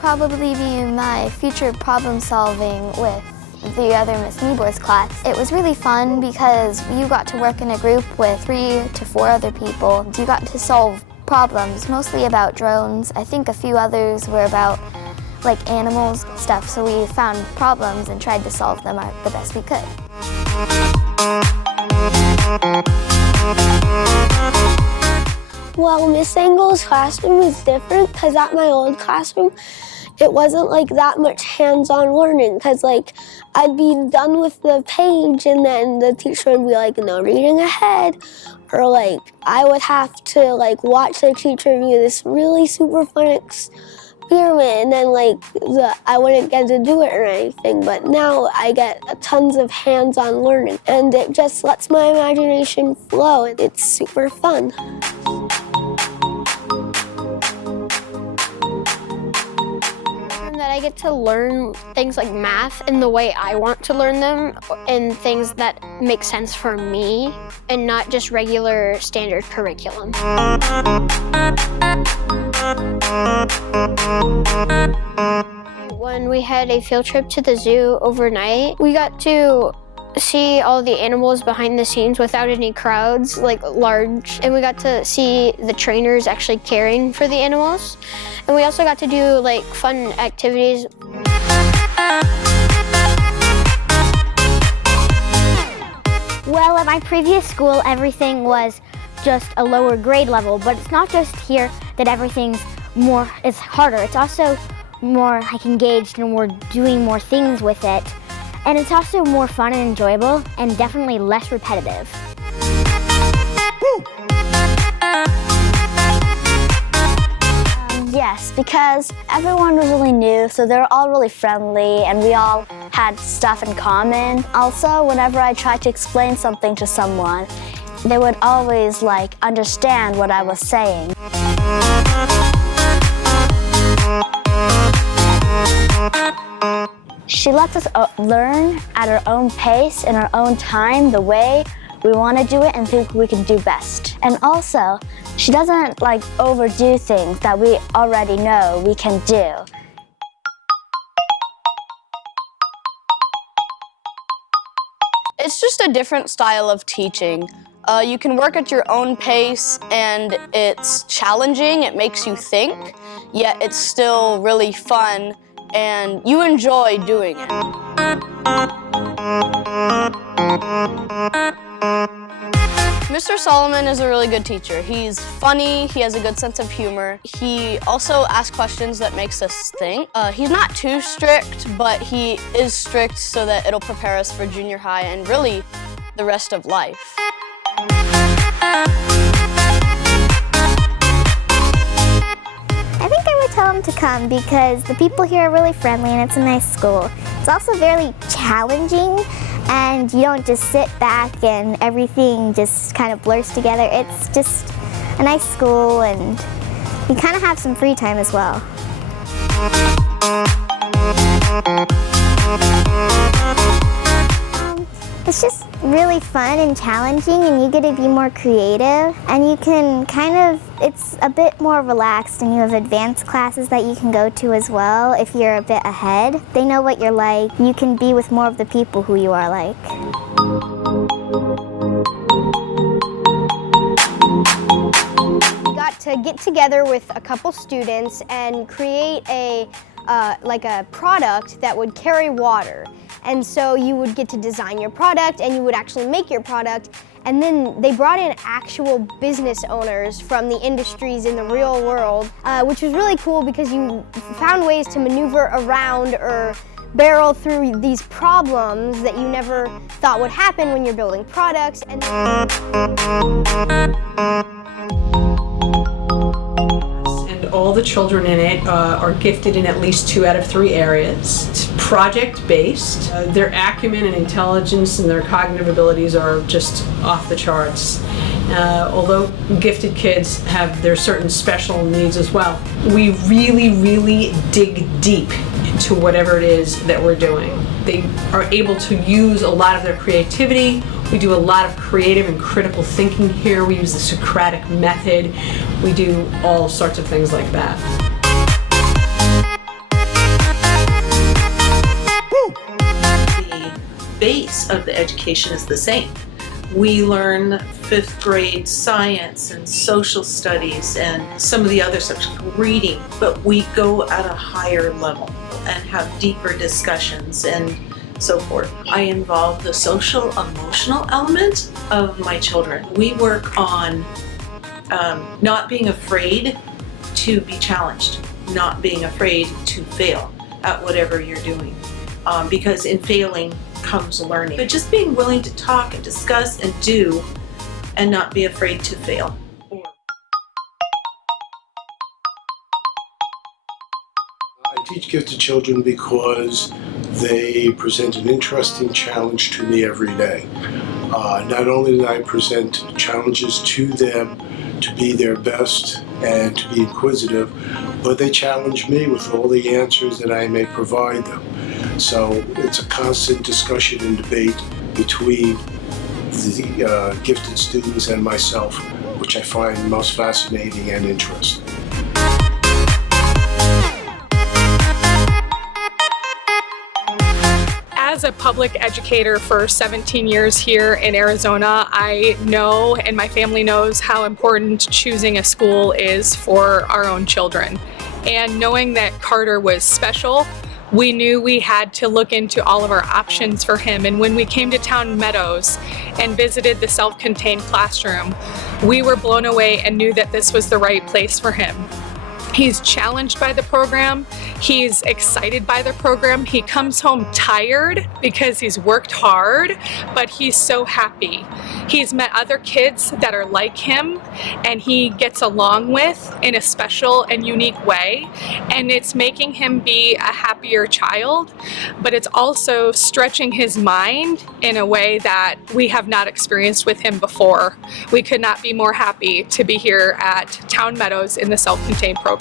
Probably be my future problem solving with the other Miss Meadows class. It was really fun because you got to work in a group with 3 to 4 other people. You got to solve problems, mostly about drones. I think a few others were about like animals stuff, so we found problems and tried to solve them the best we could. Well, Miss Engel's classroom was different because at my old classroom, it wasn't like that much hands-on learning because like I'd be done with the page and then the teacher would be like, no reading ahead, or like I would have to like watch the teacher do this really super fun experiment and then like I wouldn't get to do it or anything, but now I get tons of hands-on learning and it just lets my imagination flow and it's super fun. That I get to learn things like math in the way I want to learn them and things that make sense for me and not just regular standard curriculum. When we had a field trip to the zoo overnight, we got to see all the animals behind the scenes without any crowds, like large, and we got to see the trainers actually caring for the animals. And we also got to do like fun activities. Well, at my previous school, everything was just a lower grade level, but it's not just here that it's harder. It's also more like engaged and we're doing more things with it. And it's also more fun and enjoyable and definitely less repetitive. Yes, because everyone was really new, so they were all really friendly and we all had stuff in common. Also, whenever I tried to explain something to someone, they would always understand what I was saying. She lets us learn at our own pace, in our own time, the way we want to do it and think we can do best. And also, she doesn't overdo things that we already know we can do. It's just a different style of teaching. You can work at your own pace and it's challenging, it makes you think, yet it's still really fun and you enjoy doing it. Mr. Solomon is a really good teacher. He's funny, he has a good sense of humor. He also asks questions that makes us think. He's not too strict, but he is strict so that it'll prepare us for junior high and really the rest of life. I think I would tell him to come because the people here are really friendly and it's a nice school. It's also very challenging and you don't just sit back and everything just kind of blurs together. It's just a nice school and you kind of have some free time as well. It's just really fun and challenging and you get to be more creative and you can it's a bit more relaxed and you have advanced classes that you can go to as well if you're a bit ahead. They know what you're like. You can be with more of the people who you are like. We got to get together with a couple students and create a product that would carry water. And so you would get to design your product and you would actually make your product. And then they brought in actual business owners from the industries in the real world, which was really cool because you found ways to maneuver around or barrel through these problems that you never thought would happen when you're building products. And all the children in it are gifted in at least 2 out of 3 areas. It's project-based. Their acumen and intelligence and their cognitive abilities are just off the charts. Although gifted kids have their certain special needs as well. We really dig deep into whatever it is that we're doing. They are able to use a lot of their creativity. We do a lot of creative and critical thinking here. We use the Socratic method. We do all sorts of things like that. The base of the education is the same. We learn 5th grade science and social studies and some of the other subjects, reading, but we go at a higher level and have deeper discussions and so forth. I involve the social emotional element of my children. We work on not being afraid to be challenged, not being afraid to fail at whatever you're doing, because in failing comes learning. But just being willing to talk and discuss and do and not be afraid to fail. I teach gifted children because they present an interesting challenge to me every day. Not only do I present challenges to them to be their best and to be inquisitive, but they challenge me with all the answers that I may provide them. So it's a constant discussion and debate between the gifted students and myself, which I find most fascinating and interesting. As a public educator for 17 years here in Arizona, I know and my family knows how important choosing a school is for our own children. And knowing that Carter was special, we knew we had to look into all of our options for him. And when we came to Towne, Meadows and visited the self-contained classroom, we were blown away and knew that this was the right place for him. He's challenged by the program. He's excited by the program. He comes home tired because he's worked hard, but he's so happy. He's met other kids that are like him and he gets along with in a special and unique way. And it's making him be a happier child, but it's also stretching his mind in a way that we have not experienced with him before. We could not be more happy to be here at Towne Meadows in the self-contained program.